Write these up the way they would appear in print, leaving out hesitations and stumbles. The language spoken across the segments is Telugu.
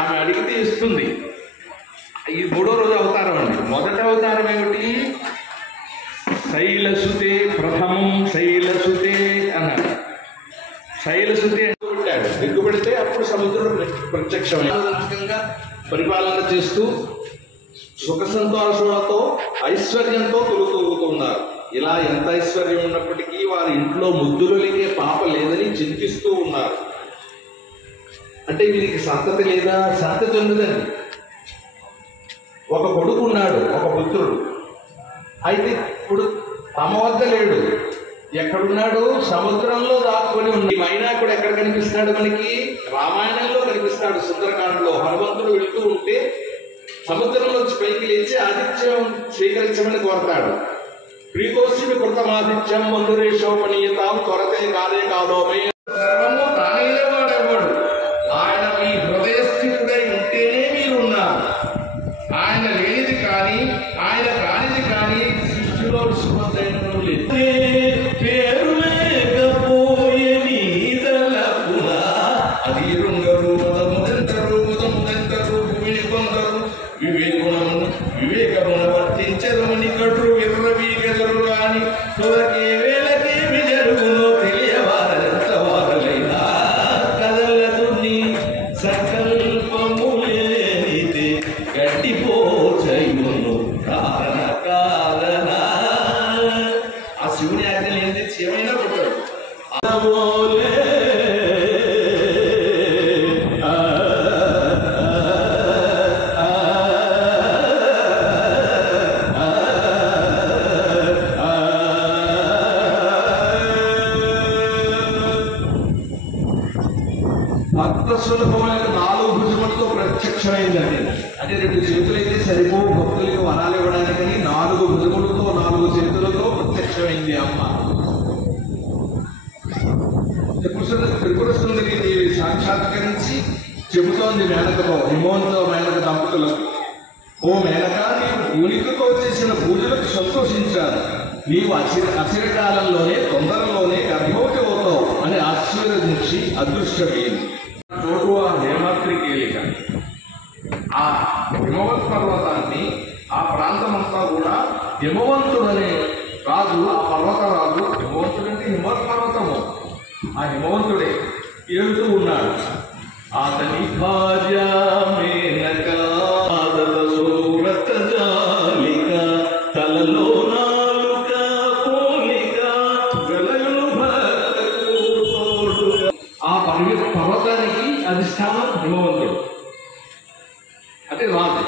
ఆమె అడిగితే ఇస్తుంది. ఈ మూడో రోజు అవతారం అండి. మొదటి అవతారం ఏమిటి? శైలసుతే ప్రథమం శైలసుతే అన్నారు. శైలసుతే దిగ్గుపెట్టాడు. దిగ్గుపెడితే అప్పుడు సముద్రం ప్రత్యక్షంగా పరిపాలన చేస్తూ సుఖ సంతోషాలతో ఐశ్వర్యంతో తొలుతూగుతున్నారు. ఇలా ఎంత ఐశ్వర్యం ఉన్నప్పటికీ వారి ఇంట్లో ముద్దులొలిగే పాప లేదని చింతిస్తూ ఉన్నారు. అంటే వీరికి సంతతి లేదా? సంతతి ఉన్నదండి. ఒక కొడుకు ఉన్నాడు, ఒక పుత్రుడు. అయితే ఇప్పుడు తమ వద్ద లేడు. ఎక్కడున్నాడు? సముద్రంలో దాక్కుని ఉంది. మైనాకుడు ఎక్కడ కనిపిస్తాడు మనకి? రామాయణంలో కనిపిస్తాడు. సుందరకాండలో హనుమంతుడు వెళ్తూ ఉంటే సముద్రంలోంచి పైకి లేచి ఆదిత్యం స్వీకరించమని కోరతాడు. ప్రీతోస్మి కృతమాదిత్యం మందురేశోపనీయతాం కొరతే కాదే కాదోమే. సర్వము తానైన వాడెవడు? ఆయన మీ హృదయస్థితుడై ఉంటేనే మీరున్నారు. ఆయన లేనిది కానీ ఆయన కానిది కానీ సృష్టిలో సుఖదైనను లేదు. పేరు లేకపోయే నీదలపున అధీరుంగరు మదముదెంతరు మదముదెంతరు భూమిని కొందరు వివేకమున వర్తించదమని కట్రు విర్రవీగెదరు గాని తుదకే వేళకేమి జరుగునో తెలియవారెంత వారలైనా కదలదు నీ సంకల్పములేనిదే గడ్డిపోచయును కారణ కారణ. ఆ శివుని ఆజ్ఞ లేనిది ఏమైనా పుట్టదు. భక్త సులభమైన 4 భుజములతో ప్రత్యక్షమైందండి. అంటే 2 చేతులైతే సరిపోవు భక్తులకు వరాలు ఇవ్వడానికని 4 భుజములతో 4 చేతులతో ప్రత్యక్షమైంది అమ్మ. త్రిపుర సుందరి దేవి సాక్షాత్కరించి చెబుతోంది మేనకతో, హిమవంతో మేనక దంపతులకు, ఓ మేనక, నీవు పూనికతో చేసిన పూజలకు సంతోషించాను. నీవు అచిరకాలంలోనే తొందరలోనే గర్భవతి అవుతావు అని ఆశీర్వదించి అదృష్టమైంది. చోటు ఆ హేమాద్రి కేలిక. ఆ హిమవత్ పర్వతాన్ని, ఆ ప్రాంతమంతా కూడా హిమవంతుడనే రాజు, ఆ పర్వతరాజు, హిమవంతుడంటే హిమవత్ పర్వతము, ఆ హిమవంతుడే ఏడుతూ ఉన్నాడు. అతని భార్య మేనక సూరతజాలిక తలలో నాలుక పోలిక వెలయులు ఆ పర్వతానికి అధిష్టానం హిమవంతుడు అంటే రాజు.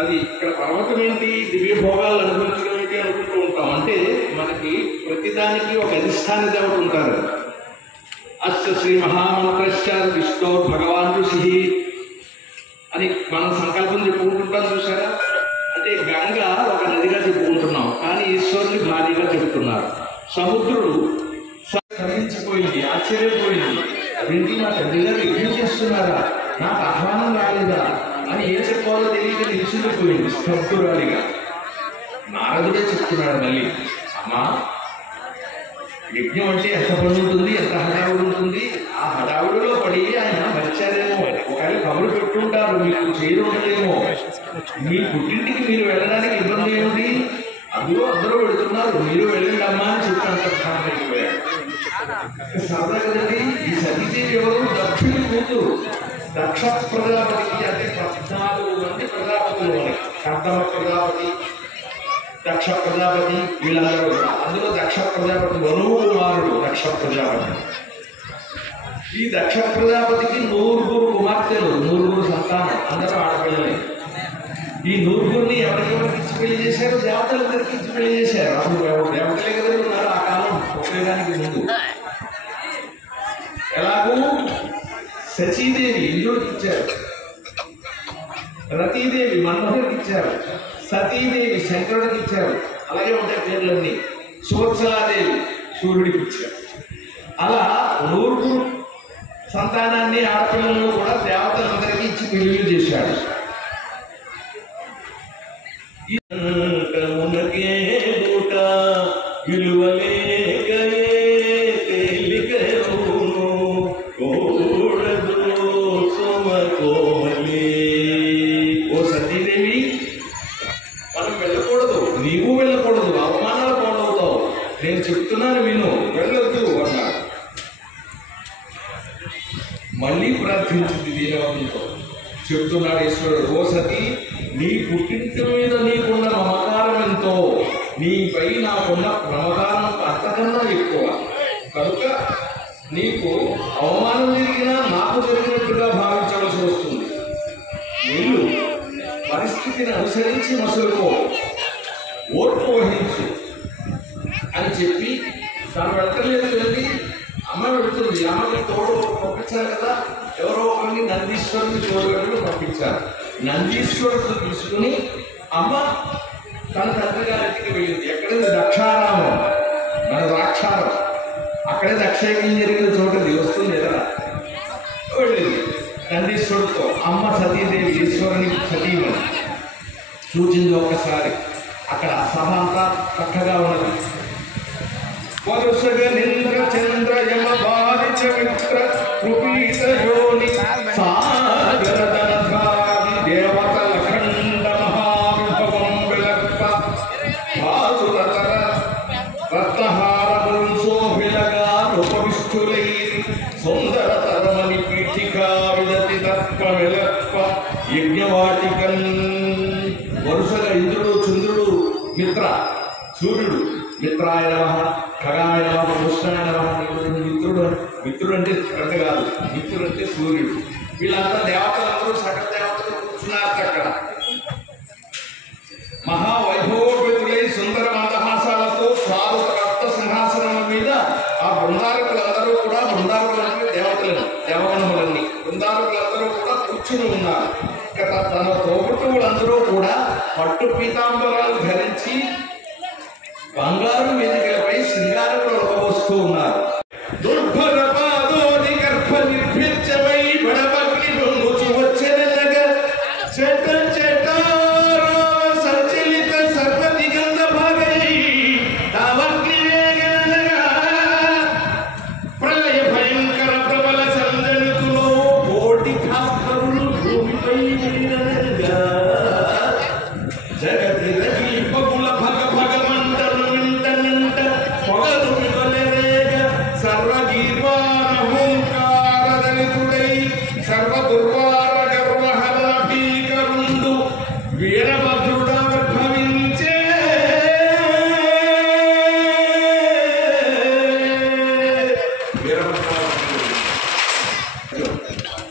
అది ఇక్కడ పర్వతం ఏంటి? దివ్య భోగాలు అనుభవించడం ఏంటి అనుకుంటూ ఉంటాం. అంటే మనకి ప్రతిదానికి ఒక అధిష్టాన దేవత ఉంటారు. అస్య శ్రీ మహామంత్రశ్చ విష్ణు భగవాన్ ఋషి అని మనం సంకల్పం చెప్పుకుంటుంటాం, చూసారా? అంటే గంగ ఒక నదిగా చెప్పుకుంటున్నాం, కానీ ఈశ్వరుని భార్యగా చెప్తున్నారు. సముద్రుడు స్తంభించిపోయింది, ఆశ్చర్యపోయింది. అదేంటి, నా తండ్రి గారు యజ్ఞం చేస్తున్నారా, నాకు ఆహ్వానం రాలేదా అని ఏం చెప్పాలో తెలియక నిలిచిపోయింది స్తబ్దురాలిగా. నారదుడే చెప్తున్నాడు మళ్ళీ, అమ్మా, యజ్ఞం అంటే ఎంత పని ఉంటుంది, ఎంత హడావుడు ఉంటుంది. ఆ హడావుడిలో పడి ఆయన మర్చారేమో, ఒకవేళ కబురు పెట్టుంటారు, మీకు చేరు ఉండదేమో. మీ పుట్టింటికి మీరు వెళ్ళడానికి ఇబ్బంది ఏమిటి? అందులో అందరూ వెళుతున్నారు, మీరు వెళ్ళండి అమ్మా అని చెప్పాను. సరదా కదండి. ఈ సతీదేవి ఎవరు? దక్షుడి కూతురు. దక్ష ప్రజాపతికి అంటే 14 మంది ప్రజాపతులు మనకి. కర్దమ ప్రజాపతి, దక్ష ప్రజాపతి, వీళ్ళందరూ. అందులో దక్ష ప్రజాపతి మనువు కుమారుడు దక్ష ప్రజాపతి. ఈ దక్ష ప్రజాపతికి 100 కుమార్తెలు, 100 సంతానం, అందరూ ఆడపిల్లలే. ఈ 100 ఎవరికి ఇచ్చి పెళ్లి చేశారు? దేవతలందరికీ ఇచ్చి పెళ్లి చేశారు. అప్పుడు దేవతలే కదా ఉన్నారు ఆ కాలం ఉపయోగానికి ముందు. ఎలాగూ శచీదేవి ఇంద్రుడికి ఇచ్చారు, రతీదేవి మన్మధుడికి ఇచ్చారు, సతీదేవి శంకరుడికి ఇచ్చారు. అలాగే ఉంటాయి పేర్లన్నీ. సువత్సలాదేవి సూర్యుడికి ఇచ్చారు. అలా 100 సంతానాన్ని, ఆడపిల్లలను కూడా దేవతలందరికీ ఇచ్చి పెళ్లి చేశాడు. విలువలే యజ్ఞవతంతో చెప్తున్నాడు ఈశ్వరుడు, ఓ సతీ, నీ పుట్టింటి మీద నీకున్న మమకారం ఎంతో, నీపై నాకున్న ప్రమకారం అంతకన్నా ఎక్కువ. కనుక నీకు అవమానం జరిగినా నాకు జరిగినట్టుగా భావించవలసి వస్తుంది. నీళ్ళు పరిస్థితిని అనుసరించి మసులుకో, ఓర్పు వహించు అని చెప్పి తను వెళ్ళలేదు. వెళ్ళి అమ్మ వెళుతుంది. అమ్మకి తోడు పంపించారు కదా, ఎవరో ఒకరిని నందీశ్వరుని తోడుగట్టుకు పంపించారు. నందీశ్వరుడు తీసుకుని అమ్మ తన తండ్రి గారికి వెళ్ళింది. ఎక్కడైంది? దక్షారామం, మన ద్రాక్షారం. అక్కడే దక్షయజ్ఞం జరిగిన చోటది వస్తుంది ఎదురా. వెళ్ళింది నందీశ్వరుడితో. అమ్మ సతీదేవి ఈశ్వరుని సతీమణి సూచింది. ఒక్కసారి అక్కడ సభ అంతా చక్కగా ఉన్నది. వరుసగ నింద్ర చంద్ర యమ బాధిత మిత్ర కృపీత యోని సాగర ధనధారి దేవతల ఖండ మహావిభవం విలక్ప భాసురతర రత్నహారములు శోభిలగా రూపవిష్ఠులై సుందరతరమని పీఠికా విదతి తత్వ విలక్ప యజ్ఞవాటికన్. వరుసగా ఇంద్రుడు, చంద్రుడు, మిత్ర, సూర్యుడు, మిత్రాయ నమః, ఖగాయ నమః, కృష్ణాయ నమః. మిత్రుడు అంటే కరెక్ట్ కాదు, మిత్రుడు అంటే సూర్యుడు. వీళ్ళంతా దేవతలందరూ సకల దేవతలు కూర్చున్నారు అక్కడ. మహావైభవోపేతులై సుందర మందహాసాలతో స్వాగత రక్త సింహాసనం మీద ఆ బృందారకులందరూ కూడా, బృందారకులందరూ దేవతలను, దేవగణములన్నీ బృందారకులందరూ కూడా కూర్చుని ఉన్నారు. తన తోబుట్టువులందరూ కూడా పట్టు పీతాంబరాలు ధరించి బంగారు వేదికలపై శృంగారంలో వస్తూ ఉన్నారు. దుర్భర పాదోని గర్భ నిర్భిచ్చమై బడబగ్ని బొంగుచు వచ్చెనగా చెట చెటార సంచలిత సర్వదిగంధ భాగై తావగ్ని వేగనగా ప్రళయ భయంకర ప్రబల సంజనితులో కోటి భాస్కరులు భూమిపై విడినగా జగతి రగి బగుల భగ భగమంటను వింటనంట పొగలు వివలరేగ సర్వజీవాన హోంకారదలితుడై సర్వదుర్వార గర్వహరణ భీకరుండు వీరభద్రుడవిర్భవించే.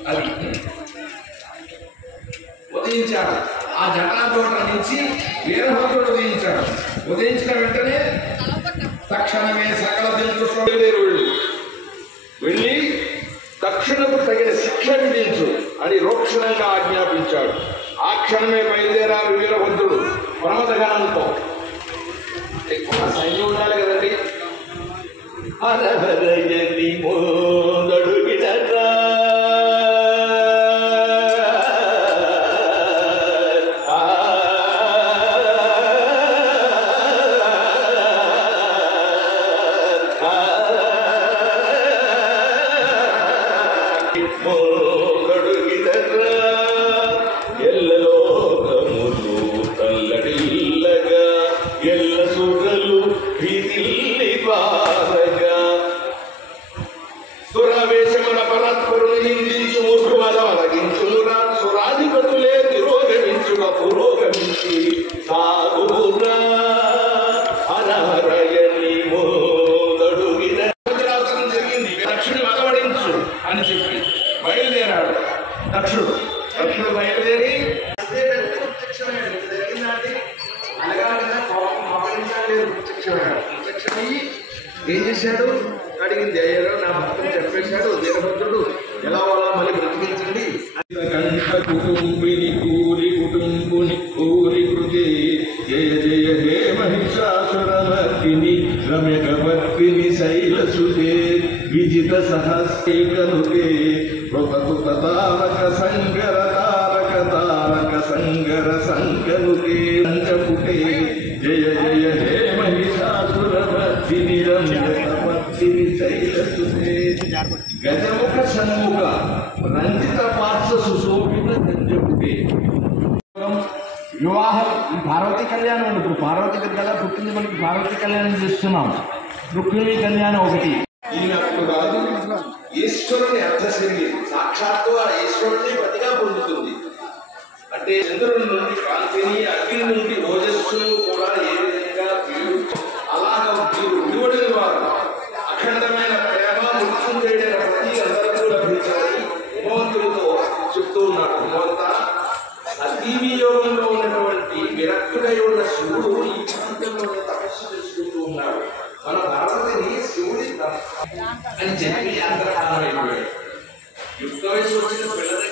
అది ఉదయించాడు. ఆ జటాతోట నుంచి వీరభద్రుడు ఉదయించాడు. ఉదయించిన వెంటనే తక్షణమే సకల జంతువులు వెళ్ళి దక్షిణకు తగిన శిక్ష విధించు అని రోక్షణంగా ఆజ్ఞాపించాడు. ఆ క్షణమే బయలుదేరారు వీరభద్రుడు ప్రమదగణంతో. ఎక్కువ సైన్యం ఉండాలి కదండి. అరవరయని మోదడుగినరా ఎల్లలోకములు తల్లడిల్లగా ఎల్ల సురలు వీధిల్లి బారగా సురవేశమున పరత్పరులు నిందించు మూర్ఖుమల వలగించునురా సురాధిపతులే తిరోగమించుట పురోగమించి సాగురా అనహరయని మోదడుగిన. జరిగింది. దక్షుని వలవడించు అని చెప్పి బయలుదేరాడు దక్షుడు. దక్షుడు బయలుదేరి జరిగిందంటే అనగా ప్రత్యక్షమయ్యి ఏం చేశాడు? అడిగింది. అయ్యారు నా భక్తులు చెప్పేశాడు. వీరభద్రుడు ఎలా వాళ్ళ మళ్ళీ బ్రతికించండి. కుటుంబిని కూరి కుటుంబుని కూరి కృతి జయ జయ హే మహిషాసురమర్దిని రమ్యకవర్తిని శైలసుతే విజిత సహస్రైకనుతే కృతకృత తారక సంగర తారక తారక సంగర సంగనుతే పంచపుటే జయ జయ హే మహిషాసురమర్దిని రమ్యకవర్తిని శైలసుతే గజముఖ షణ్ముఖ రంజిత పార్శ్వ సుశోభిత గంజపుటే. వివాహం పార్వతీ కళ్యాణం ఉంది. ఇప్పుడు పార్వతీ కదా పుట్టింది మనకి, పార్వతీ కళ్యాణం చేస్తున్నాం. రుక్మిణీ కళ్యాణం ఒకటి. ఈయన రాజు ఈశ్వరుని అర్థశరీరం సాక్షాత్తు ఆ ఈశ్వరుని పతిగా పొందుతుంది. అంటే చంద్రుని నుండి కాంతిని, అగ్ని నుండి ఓజస్సును కూడా ఏ విధంగా అలాగా మీరు విడివడిన వారు అఖండమైన ప్రేమ మృత్యుంజయుడైన పతి అందరికీ లభించాలని హిమవంతుడితో చెప్తూ ఉన్నాడు. హిమవంత అతీవి యోగంలో ఉన్నటువంటి విరక్తుడై ఉన్న శివుడు ఈ ప్రాంతంలోనే తపస్సు చేసుకుంటూ ఉన్నాడు. మన భారతిని శివుడి అని చెప్పి అంతర్ధానమైపోయాడు. యుక్త వయసు వచ్చిన పిల్లల